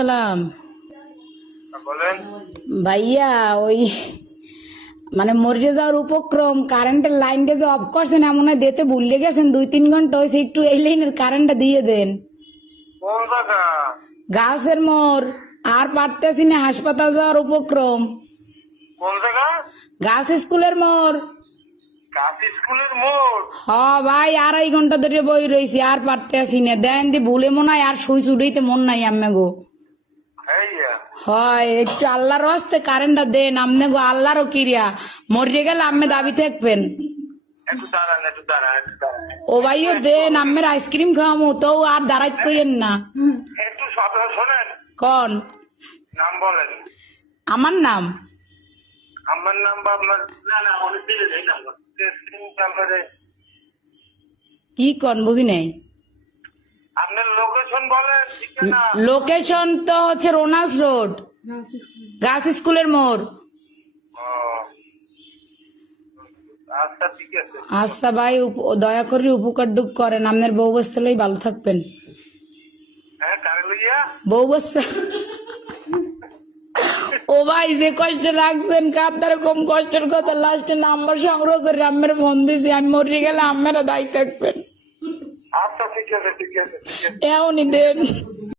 সালাম। বলেন। ভাইয়া ওই মানে মরে যাওয়ার উপক্রম, কারেন্টের লাইনটা যে অফ করছেন এমন হয় দিতে ভুলে গেছেন, 2-3 ঘন্টা হয়েছে, একটু এই লাইনের কারেন্টটা দিয়ে দেন। কোন জায়গা? গাছের মোড়, আর পারতেছি না, হাসপাতাল যাওয়ার উপক্রম। কোন জায়গা? গার্লস স্কুলের মোড়। কাশ স্কুলের মোড়। হ ভাই, 2.5 ঘন্টা ধরে বই রয়েছি, আর পারতেছি না। দেন দি ভুলে মনে হয় আর সুই চুড়াইতে মন নাই আম্মে গো। হেইয়া হয় একটু আল্লাহর হস্তে কারেন্টটা দেন আমনে গো, আল্লাহরও কিরিয়া। মরিয়ে গেলে আম্মে দাবি থাকবেন। একটু দাঁড়ান, একটু দাঁড়ান, একটু দাঁড়ান। ও ভাইও দেন, আম্মের আইসক্রিম খাওয়ামো তো আর দাঁড়াইত কইেন না। একটু শোনেন। কন নাম বলেন। আমার নাম? আমার নাম বা আপনার? না না, অনেক দিলে এই নাম্বার নাম্বারে। কি কন বুঝি নাই। আপনার লোকেশন বলেন, ঠিকানা। লোকেশন তো হচ্ছে রোনাল্ডস রোড, গার্লস স্কুলের মোড়। ও, আচ্ছা ঠিক আছে। আচ্ছা ভাই, দয়া করে উপকার ডুক করেন, আপনার বউ বস্তালেই ভালো থাকবেন। হ্যাঁ, কারে লইয়া? বউ বস্তা। ও ভাই যে কষ্ট রাখছেন, কার কম কষ্টের কথা, লাস্টে নাম্বার সংগ্রহ করে আম্মের ফোন দিয়েছি, আমি মরে গেলে আম্মেরা দায়ী থাকবেন। আচ্ছা ঠিক আছে, ঠিক আছে, ঠিক আছে। এমনই দেন।